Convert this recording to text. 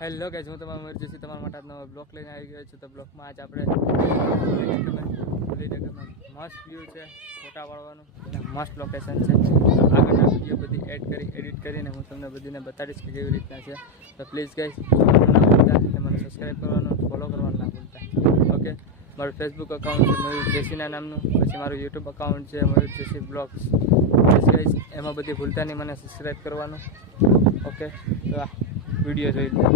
Hello guys, હું તમારા મયુર જોશી તમારા માટે નવો બ્લોગ લઈને આવી ગયો છું. તો બ્લોગમાં આજ આપણે મસ્ત વ્યૂ છે, ફોટા પાડવાનું અને મસ્ત લોકેશન છે. આગળના વિડીયો બધી એડિટ કરીને હું તમને બધીને બતાડીશ કે કેવી રીતના છે. તો પ્લીઝ ગાઈઝ ના ભૂલતા અને મને સબસ્ક્રાઈબ કરવાનું, ફોલો કરવાનું ના ભૂલતા. ઓકે, મારું ફેસબુક અકાઉન્ટ છે મયુર જોશીના નામનું, પછી મારું યુટ્યુબ અકાઉન્ટ છે મયુર જોશી બ્લોગ્સ. પ્લીઝ ગાઈઝ એમાં બધી ભૂલતા નહીં મને સબસ્ક્રાઈબ કરવાનું. ઓકે, તો આ વિડીયો જોઈ લો.